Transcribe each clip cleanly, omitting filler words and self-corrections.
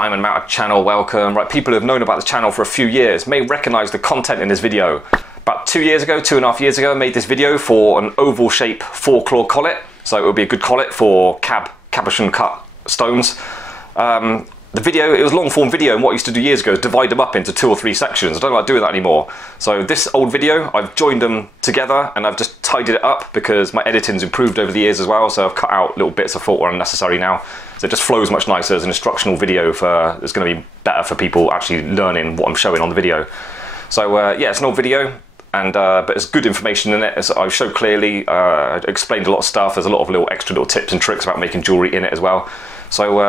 Diamond Mounted channel, welcome. Right, people who have known about the channel for a few years may recognize the content in this video. About 2.5 years ago, I made this video for an oval shape 4-claw collet. So it would be a good collet for cabochon cut stones. The video, it was a long form video, and what I used to do years ago is divide them up into 2 or 3 sections. I don't like doing that anymore. So this old video, I've joined them together and I've just tidied it up because my editing's improved over the years as well. So I've cut out little bits I thought were unnecessary now. So it just flows much nicer as an instructional video it's going to be better for people actually learning what I'm showing on the video. So yeah, it's an old video. But there's good information in it, as I show clearly. I explained a lot of stuff. There's a lot of extra little tips and tricks about making jewellery in it as well. So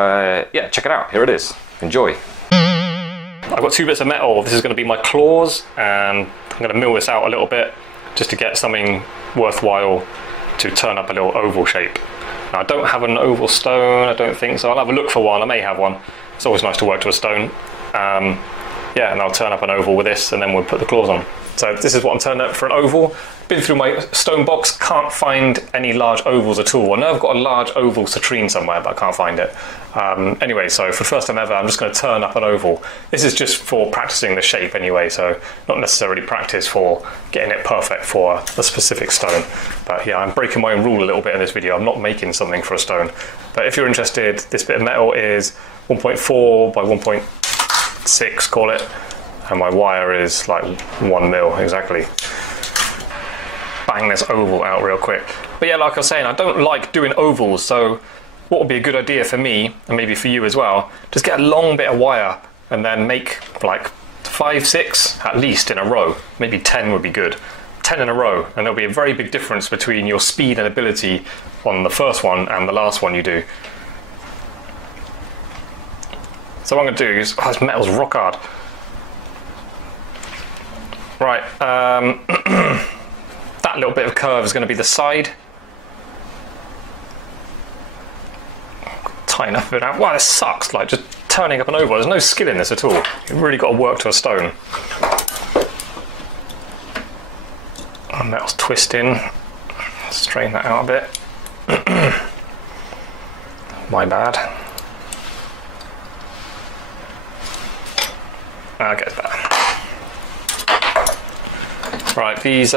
yeah, check it out. Here it is. Enjoy. I've got 2 bits of metal. This is going to be my claws, and I'm going to mill this out a little bit just to get something worthwhile to turn up a little oval shape. Now, I don't have an oval stone, I don't think, so I'll have a look for one. I may have one. It's always nice to work to a stone. Yeah, and I'll turn up an oval with this, and then we'll put the claws on. So this is what I'm turning up for an oval. Been through my stone box, can't find any large ovals at all. I know I've got a large oval citrine somewhere, but I can't find it. Anyway, so for the first time ever, I'm just going to turn up an oval. This is just for practicing the shape anyway, so not necessarily practice for getting it perfect for a specific stone. But yeah, I'm breaking my own rule a little bit in this video. I'm not making something for a stone. But if you're interested, this bit of metal is 1.4 by 1.6, call it. And my wire is like 1 mil exactly. Bang this oval out real quick. But yeah, like I was saying, I don't like doing ovals, so what would be a good idea for me, and maybe for you as well, just get a long bit of wire and then make like 5, 6 at least in a row. Maybe 10 would be good. 10 in a row, and there'll be a very big difference between your speed and ability on the first one and the last one you do. So what I'm going to do is, oh, this metal's rock hard. Right, that little bit of curve is going to be the side. Tighten up a bit out. Wow, this sucks, like just turning up an oval. There's no skill in this at all. You've really got to work to a stone. Oh, metal's twisting. Straighten that out a bit. My bad. Okay, it's better. Right, these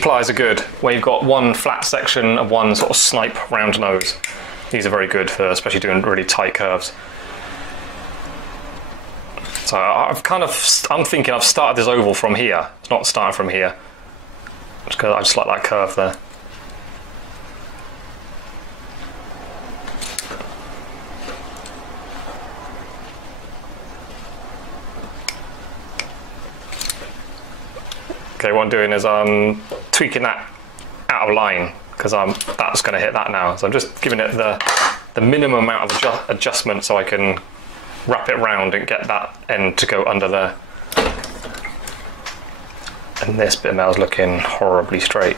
pliers are good, where you've got one flat section and one sort of snipe round nose. These are very good for especially doing really tight curves. So I'm thinking I've started this oval from here. It's not starting from here. Because I just like that curve there. Okay, what I'm doing is I'm tweaking that out of line because that's going to hit that now. So I'm just giving it the minimum amount of adjustment so I can wrap it round and get that end to go under there. And this bit of metal's looking horribly straight.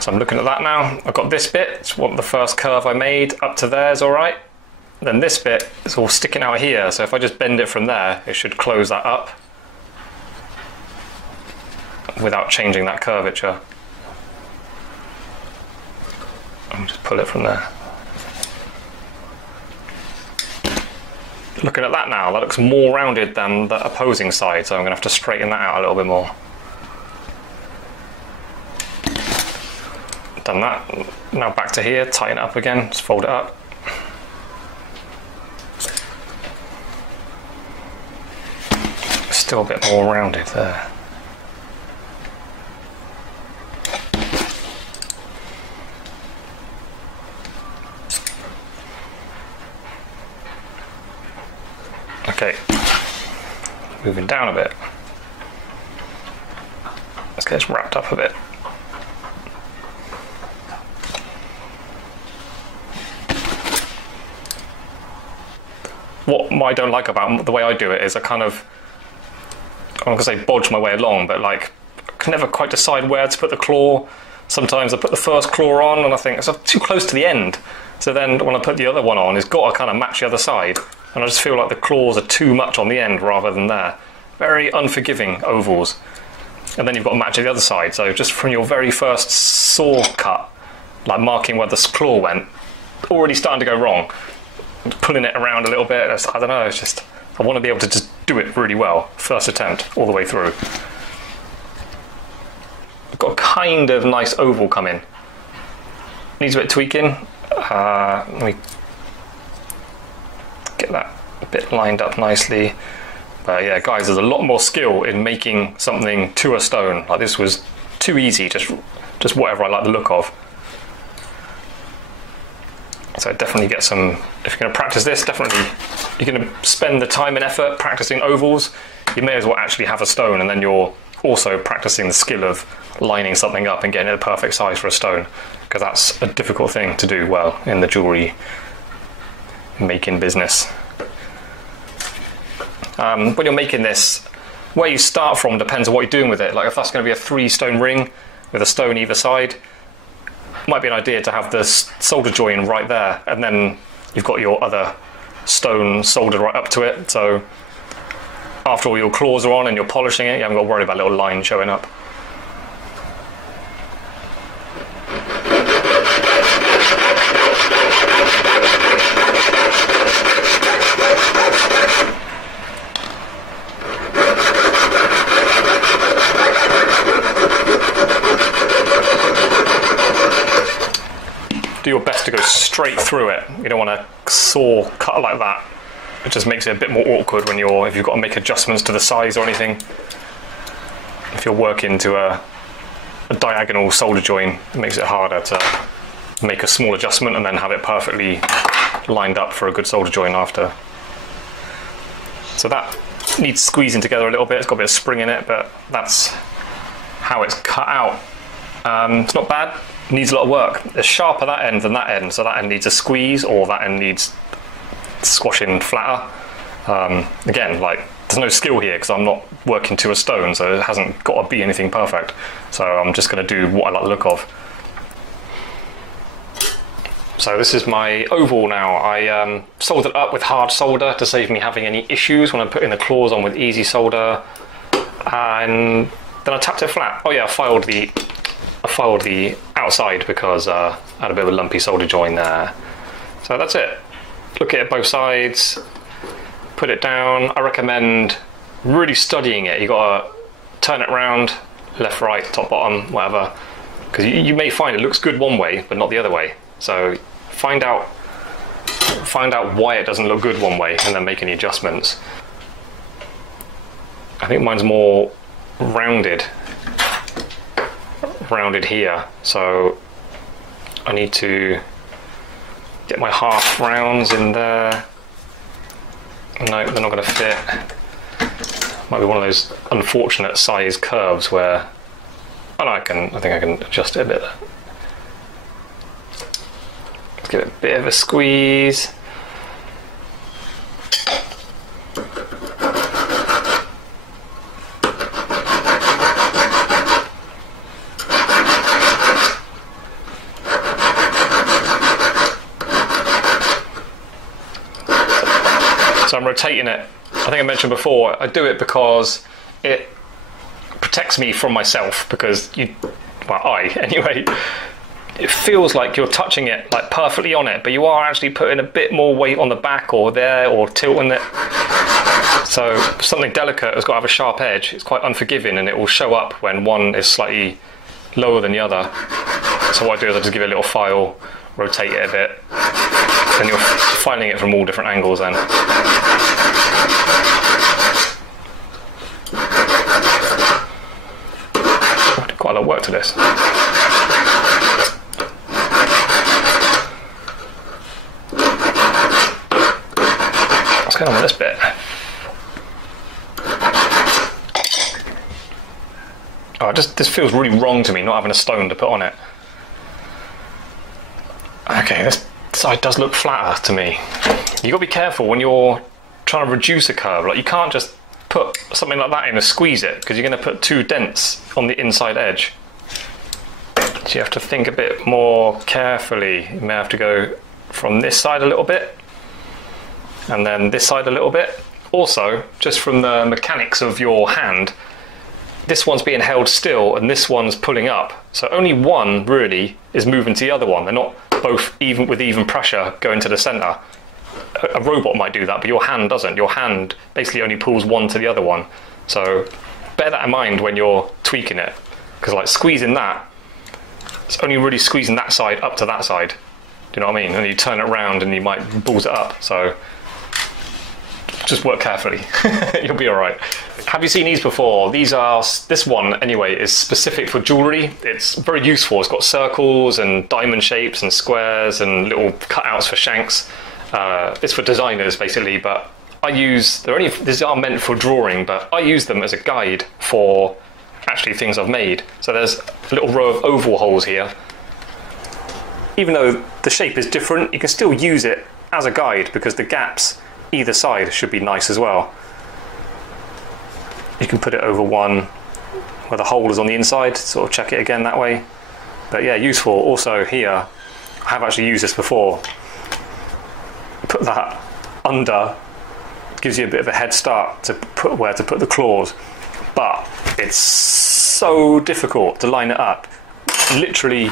So I'm looking at that now. I've got this bit, it's what the first curve I made, up to there is alright. Then this bit is all sticking out here, so if I just bend it from there, it should close that up without changing that curvature. And just pull it from there. Looking at that now, that looks more rounded than the opposing side, so I'm going to have to straighten that out a little bit more. Done that. Now back to here, tighten it up again, just fold it up. Still a bit more rounded there. Okay, moving down a bit. Let's get this wrapped up a bit. What I don't like about the way I do it is I'm not going to say bodge my way along, but like I can never quite decide where to put the claw. Sometimes I put the first claw on and I think it's too close to the end. So then when I put the other one on, it's got to kind of match the other side. And I just feel like the claws are too much on the end rather than there. Very unforgiving ovals. And then you've got to match the other side. So just from your very first saw cut, like marking where the claw went, already starting to go wrong. Pulling it around a little bit, I don't know, it's just, I want to be able to just do it really well, first attempt, all the way through. I've got a kind of nice oval coming. Needs a bit of tweaking. Let me get that a bit lined up nicely. But yeah, guys, there's a lot more skill in making something to a stone. Like, this was too easy, just whatever I like the look of. So definitely get some, if you're going to practice this, definitely, you're going to spend the time and effort practicing ovals, you may as well actually have a stone, and then you're also practicing the skill of lining something up and getting it the perfect size for a stone, because that's a difficult thing to do well in the jewellery making business. When you're making this, where you start from depends on what you're doing with it. Like, if that's going to be a 3-stone ring with a stone either side, might be an idea to have the solder join right there, and then you've got your other stone soldered right up to it, so after all your claws are on and you're polishing it, you haven't got to worry about little lines showing up. Do your best to go straight through it. You don't want to saw cut like that. It just makes it a bit more awkward when if you've got to make adjustments to the size or anything. If you're working to a diagonal solder join, it makes it harder to make a small adjustment and then have it perfectly lined up for a good solder join after. So that needs squeezing together a little bit. It's got a bit of spring in it, but that's how it's cut out. It's not bad. Needs a lot of work. It's sharper that end than that end, so that end needs a squeeze, or that end needs squashing flatter. Again, like, there's no skill here because I'm not working to a stone, so it hasn't got to be anything perfect. So I'm just going to do what I like the look of. So this is my oval now. I soldered it up with hard solder to save me having any issues when I'm putting the claws on with easy solder, and then I tapped it flat. Oh yeah, I filed the outside because I had a bit of a lumpy solder join there. So that's it. Look at it both sides, put it down. I recommend really studying it. You got to turn it around, left, right, top, bottom, whatever, because you may find it looks good one way but not the other way. So find out why it doesn't look good one way and then make any adjustments. I think mine's more rounded here, so I need to get my half rounds in there. No, they're not going to fit. Might be one of those unfortunate size curves where, oh no, I think I can adjust it a bit. Let's give it a bit of a squeeze. So I'm rotating it. I think I mentioned before, I do it because it protects me from myself, because anyway, it feels like you're touching it like perfectly on it, but you are actually putting a bit more weight on the back or there, or tilting it. So something delicate has got to have a sharp edge. It's quite unforgiving, and it will show up when one is slightly lower than the other. So what I do is I just give it a little file, rotate it a bit, and you're filing it from all different angles then. Quite a lot of work to this. What's going on with this bit? Oh, this feels really wrong to me, not having a stone to put on it. Okay, this side does look flatter to me. You got to be careful when you're trying to reduce a curve. Like, you can't just put something like that in and squeeze it, because you're going to put two dents on the inside edge. So you have to think a bit more carefully. You may have to go from this side a little bit, and then this side a little bit. Also, just from the mechanics of your hand, this one's being held still and this one's pulling up. So only one really is moving to the other one. They're not both even with even pressure going to the center. A robot might do that, but your hand doesn't. Your hand basically only pulls one to the other one. So bear that in mind when you're tweaking it, because like squeezing that, it's only really squeezing that side up to that side. Do you know what I mean? And you turn it around and you might balls it up. So just work carefully. You'll be all right. Have you seen these before? These are, this one anyway is specific for jewellery. It's very useful. It's got circles and diamond shapes and squares and little cutouts for shanks. It's for designers basically, but I use, these are meant for drawing, but I use them as a guide for actually things I've made. So there's a little row of oval holes here. Even though the shape is different, you can still use it as a guide because the gaps either side should be nice as well. You can put it over one where the hole is on the inside, sort of check it again that way. But yeah, useful. Also here, I have actually used this before. Put that under, gives you a bit of a head start to put where to put the claws. But it's so difficult to line it up. Literally,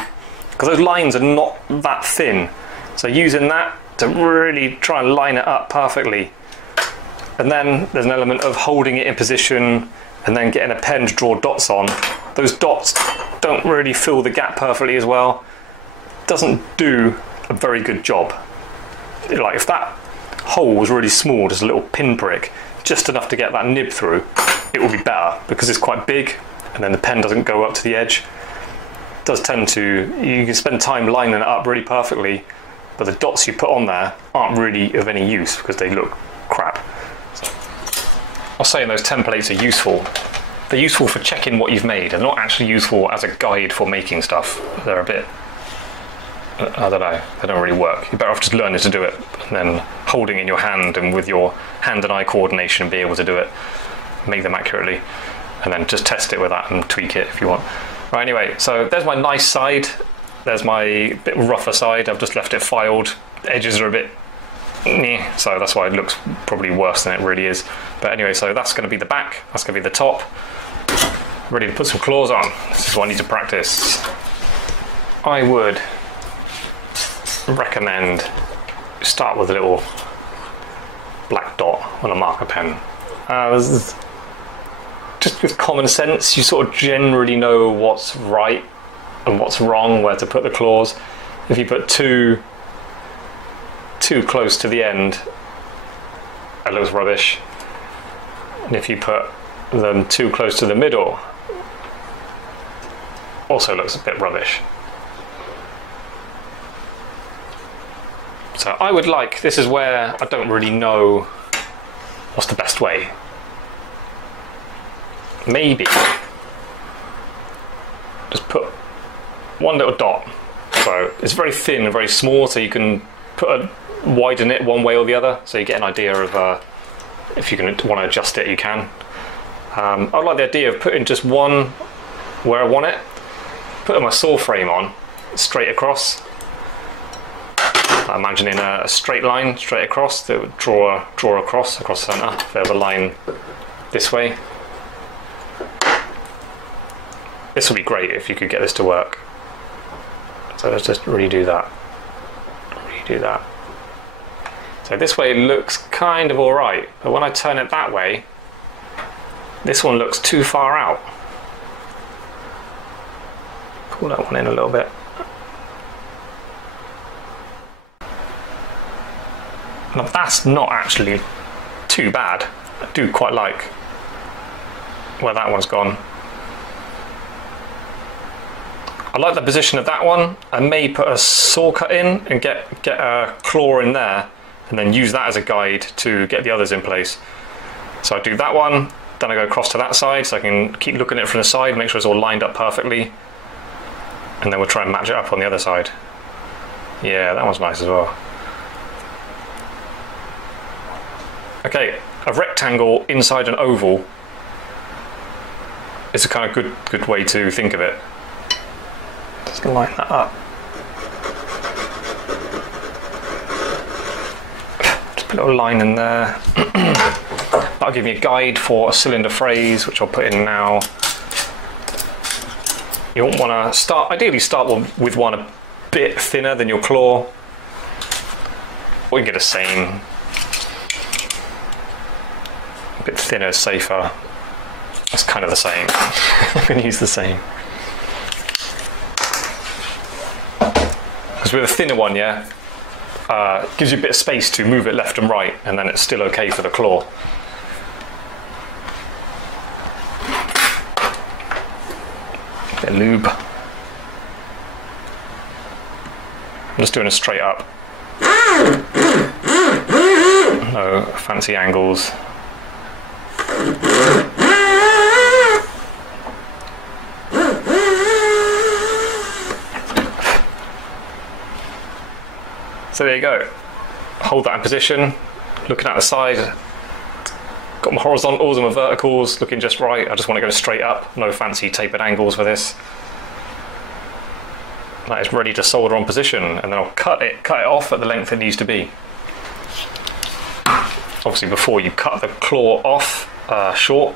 because those lines are not that thin. So using that to really try and line it up perfectly. And then there's an element of holding it in position and then getting a pen to draw dots on. Those dots don't really fill the gap perfectly as well. Doesn't do a very good job. Like if that hole was really small, just a little pinprick, just enough to get that nib through, it will be better because it's quite big and then the pen doesn't go up to the edge. It does tend to, you can spend time lining it up really perfectly, but the dots you put on there aren't really of any use because they look crap. So, I was saying those templates are useful. They're useful for checking what you've made. They're not actually useful as a guide for making stuff. They're a bit, I don't know, they don't really work. You're better off just learning to do it and then holding it in your hand and with your hand and eye coordination be able to do it, make them accurately, and then just test it with that and tweak it if you want. Right, anyway, so there's my nice side. There's my bit rougher side. I've just left it filed. The edges are a bit meh, so that's why it looks probably worse than it really is. But anyway, so that's going to be the back. That's going to be the top. Ready to put some claws on. This is what I need to practice. I would recommend start with a little black dot on a marker pen. Just with common sense, you sort of generally know what's right and what's wrong, where to put the claws. If you put too close to the end, that looks rubbish. And if you put them too close to the middle, also looks a bit rubbish. So I would like, this is where I don't really know what's the best way. Maybe just put one little dot. So it's very thin and very small, so you can widen it one way or the other, so you get an idea of if you want to adjust it, you can. I like the idea of putting just one where I want it, putting my saw frame on straight across. I'm imagining a straight line straight across that would draw across the centre. If there's a line this way. This would be great if you could get this to work. So let's just redo that. Redo that. So this way it looks kind of alright, but when I turn it that way, this one looks too far out. Pull that one in a little bit. Now that's not actually too bad. I do quite like where that one's gone. I like the position of that one. I may put a saw cut in and get a claw in there and then use that as a guide to get the others in place. So I do that one, then I go across to that side so I can keep looking at it from the side, make sure it's all lined up perfectly, and then we'll try and match it up on the other side. Yeah, that one's nice as well. Okay, a rectangle inside an oval is a kind of good way to think of it. Just line that up. Just put a little line in there. That'll give me a guide for a cylinder phrase, which I'll put in now. You want to ideally start with one a bit thinner than your claw, or you get the same. A bit thinner is safer. It's kind of the same. I'm going to use the same. Because with a thinner one, yeah, gives you a bit of space to move it left and right, and then it's still okay for the claw. Bit of lube. I'm just doing a straight up. No fancy angles. So there you go. Hold that in position, looking at the side. Got my horizontals and my verticals looking just right. I just want to go straight up, no fancy tapered angles for this. That is ready to solder on position, and then I'll cut it off at the length it needs to be. Obviously before you cut the claw off short,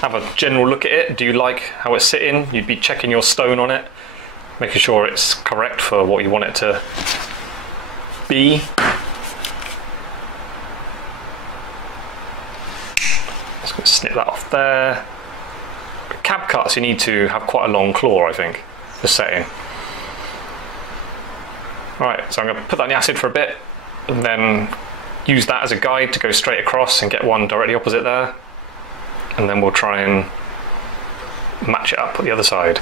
have a general look at it. Do you like how it's sitting? You'd be checking your stone on it, making sure it's correct for what you want it to be. Just going to snip that off there. Cab cuts, you need to have quite a long claw, I think, for setting. Right, so I'm going to put that in the acid for a bit, and then use that as a guide to go straight across and get one directly opposite there, and then we'll try and match it up at the other side.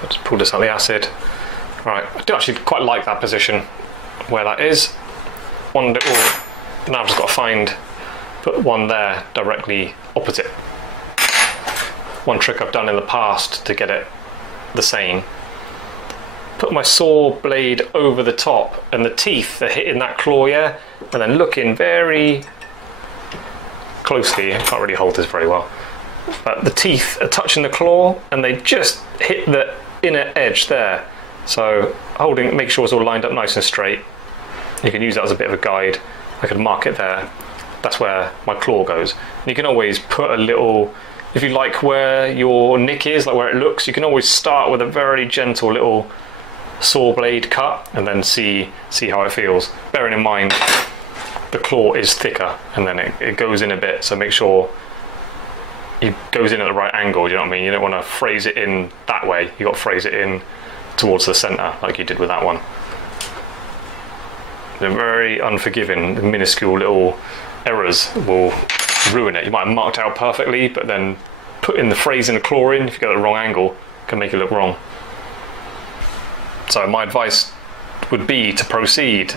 So just pull this out of the acid. Right, I do actually quite like that position where that is. One little, now I've just got to put one there directly opposite. One trick I've done in the past to get it the same. Put my saw blade over the top, and the teeth are hitting that claw, yeah, and then looking very closely. I can't really hold this very well, but the teeth are touching the claw and they just hit the inner edge there. So holding, make sure it's all lined up nice and straight. You can use that as a bit of a guide. I could mark it there. That's where my claw goes. And you can always put a little, if you like where your nick is, like where it looks, you can always start with a very gentle little saw blade cut and then see how it feels. Bearing in mind the claw is thicker, and then it goes in a bit, so make sure it goes in at the right angle, do you know what I mean? You don't want to phrase it in that way, you got to phrase it in towards the centre like you did with that one. They're very unforgiving. The minuscule little errors will ruin it. You might have marked out perfectly, but then putting the phrase in the claw in, if you go at the wrong angle, can make it look wrong. So my advice would be to proceed.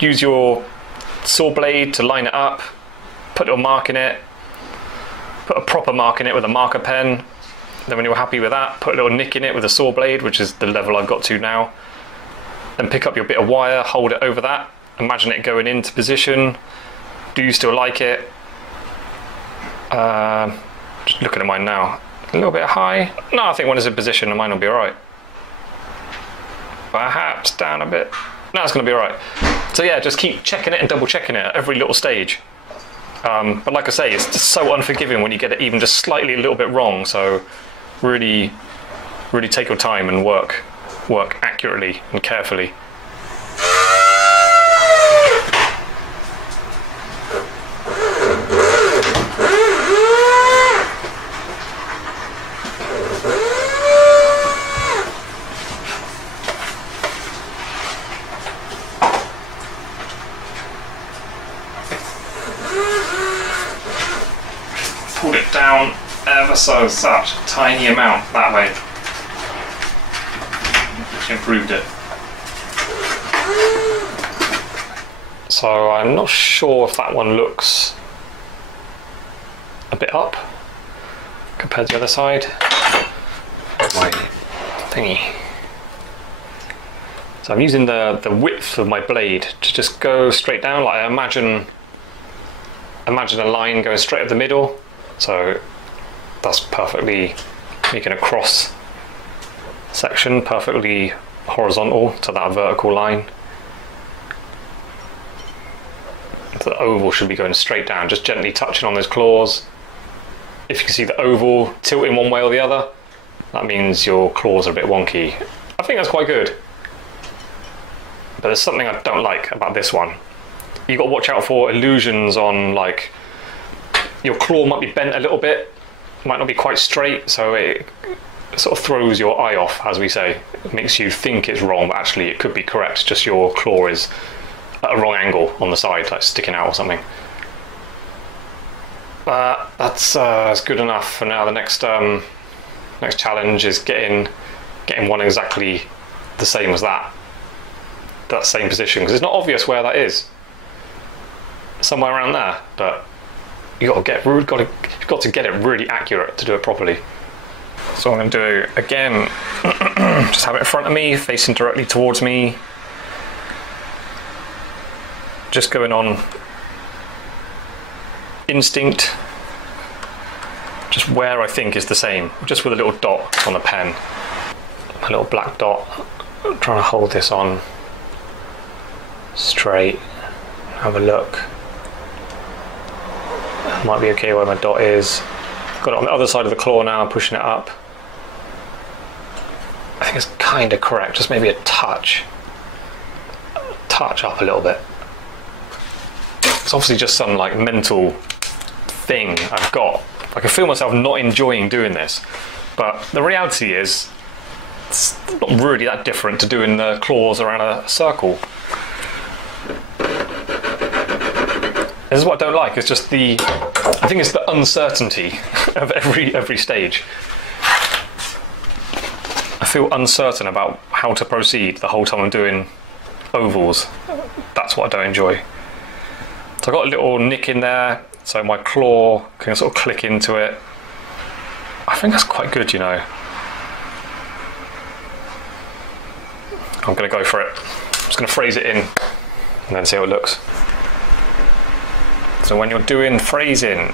Use your saw blade to line it up, put a mark in it, put a proper mark in it with a marker pen. Then when you're happy with that, put a little nick in it with a saw blade, which is the level I've got to now. Then pick up your bit of wire, hold it over that, imagine it going into position. Do you still like it? Just looking at mine now, a little bit high. No, I think when it's in position, mine will be alright. Perhaps down a bit. No, it's going to be alright. So yeah, just keep checking it and double checking it at every little stage. But like I say, it's just so unforgiving when you get it even just slightly a little bit wrong. So really take your time and work accurately and carefully. Pulled it down ever so such a tiny amount that way. Improved it. So I'm not sure if that one looks a bit up compared to the other side. My thingy. So I'm using the width of my blade to just go straight down, like I imagine a line going straight up the middle. So that's perfectly making a cross section, perfectly horizontal to that vertical line. The oval should be going straight down, just gently touching on those claws. if you can see the oval tilting one way or the other, that means your claws are a bit wonky. I think that's quite good. But there's something I don't like about this one. You've got to watch out for illusions on, like, your claw might be bent a little bit, might not be quite straight, so it sort of throws your eye off, as we say. It makes you think it's wrong, but actually it could be correct, just your claw is at a wrong angle on the side, like sticking out or something. That's good enough for now. The next challenge is getting one exactly the same as that same position, because it's not obvious where that is. Somewhere around there, but you've got to get it really accurate to do it properly. So what I'm going to do again, just have it in front of me, facing directly towards me. Just going on instinct, just where I think is the same, just with a little dot on the pen, a little black dot. I'm trying to hold this on straight, have a look. Might be okay where my dot is. Got it on the other side of the claw now, pushing it up. I think it's kind of correct, just maybe a touch up a little bit. It's obviously just some like mental thing I've got. I can feel myself not enjoying doing this, but the reality is it's not really that different to doing the claws around a circle. This is what I don't like, it's just I think it's the uncertainty of every stage. I feel uncertain about how to proceed the whole time I'm doing ovals. That's what I don't enjoy. So I've got a little nick in there, so my claw can sort of click into it. I think that's quite good, you know. I'm going to go for it. I'm just going to phrase it in and then see how it looks. So when you're doing phrasing,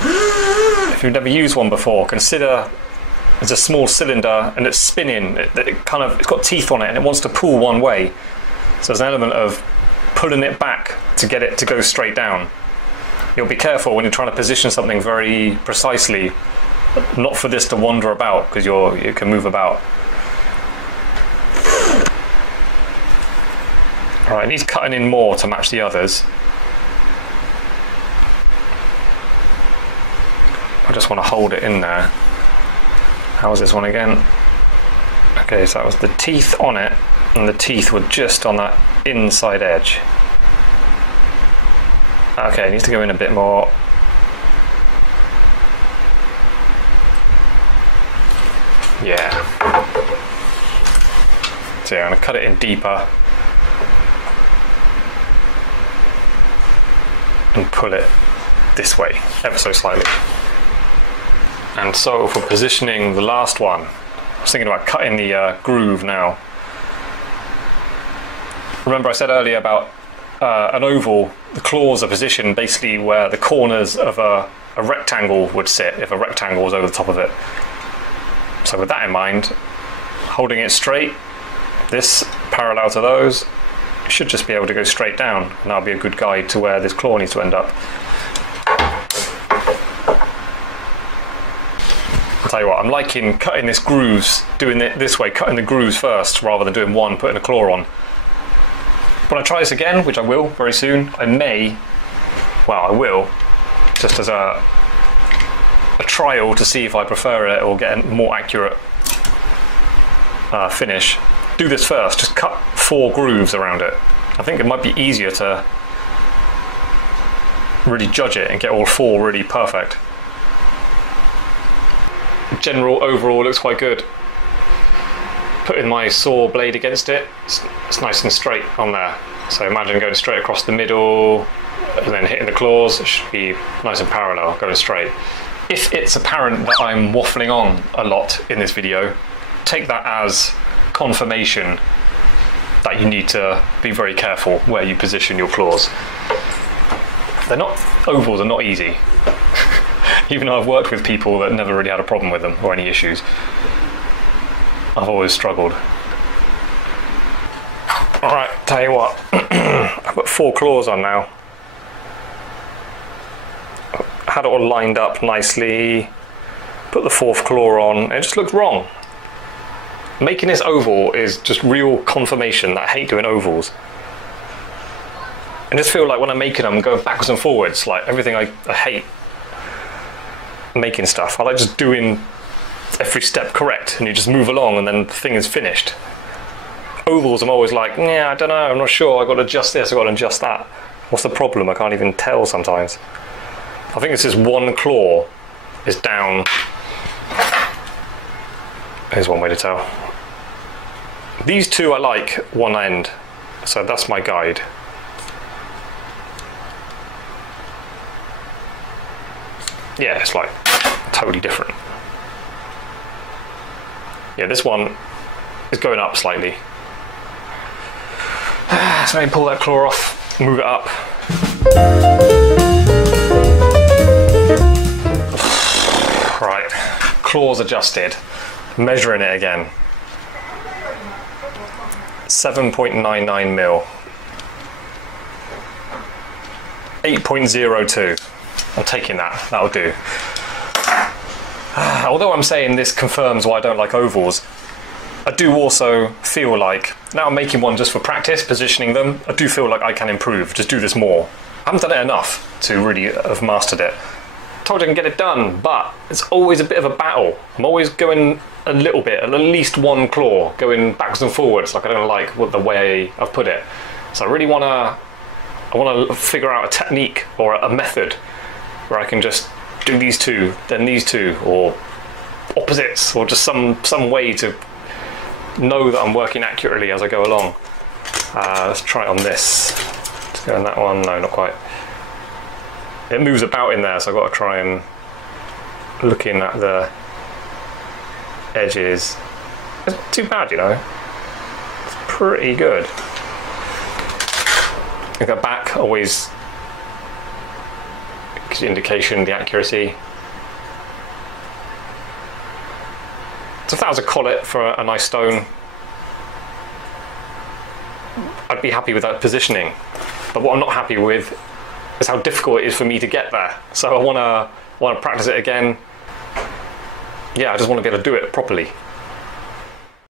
if you've never used one before, consider there's a small cylinder and it's spinning. It's got teeth on it and it wants to pull one way. So there's an element of pulling it back to get it to go straight down. You'll be careful when you're trying to position something very precisely, not for this to wander about, because you can move about. Alright, it needs cutting in more to match the others. I just want to hold it in there. How was this one again? Okay, so that was the teeth on it, and the teeth were just on that inside edge. Okay, it needs to go in a bit more. Yeah. So yeah, I'm going to cut it in deeper and pull it this way, ever so slightly. And so for positioning the last one, I was thinking about cutting the groove now. Remember I said earlier about an oval, the claws are positioned basically where the corners of a rectangle would sit if a rectangle was over the top of it. So with that in mind, holding it straight, this parallel to those, should just be able to go straight down, and that'll be a good guide to where this claw needs to end up. I'll tell you what, I'm liking cutting this grooves, doing it this way, cutting the grooves first rather than doing one, putting a claw on. When I try this again, which I will very soon, I will, just as a trial to see if I prefer it or get a more accurate finish. Do this first, just cut 4 grooves around it. I think it might be easier to really judge it and get all 4 really perfect. General overall looks quite good. Putting my saw blade against it, it's nice and straight on there. So imagine going straight across the middle and then hitting the claws. It should be nice and parallel, going straight. If it's apparent that I'm waffling on a lot in this video, take that as confirmation that you need to be very careful where you position your claws. Ovals are not easy. Even though I've worked with people that never really had a problem with them or any issues, I've always struggled. Alright, tell you what, I've got 4 claws on now. had it all lined up nicely, put the fourth claw on, and it just looked wrong. Making this oval is just real confirmation that I hate doing ovals. I just feel like when I'm making them, I'm going backwards and forwards, like everything I hate making stuff. I like just doing every step correct, and you just move along and then the thing is finished. Ovals, I'm always like, yeah, I don't know, I'm not sure, I've got to adjust this, I've got to adjust that. What's the problem? I can't even tell sometimes. I think this is one claw is down. Here's one way to tell. These two I like one end, so that's my guide. Yeah, it's like totally different. Yeah, this one is going up slightly. So let me pull that claw off, move it up. Right, claws adjusted. Measuring it again. 7.99 mil. 8.02. I'm taking that, that'll do. Although I'm saying this confirms why I don't like ovals, I do also feel like, now I'm making one just for practice, positioning them, I do feel like I can improve, just do this more. I haven't done it enough to really have mastered it. I told you I can get it done, but it's always a bit of a battle. I'm always going a little bit, at least one claw, going backwards and forwards, like I don't like the way I've put it. So I really want to figure out a technique or a method where I can just do these two, then these two, or opposites, or just some way to know that I'm working accurately as I go along. Let's try it on this. Let's go on that one. No, not quite. It moves about in there, so I've got to try and looking at the edges. It's not too bad, you know. It's pretty good. I go back, always gives you indication, the accuracy. So if that was a collet for a nice stone, I'd be happy with that positioning. But what I'm not happy with is how difficult it is for me to get there. So I want to practice it again. Yeah, I just want to be able to do it properly.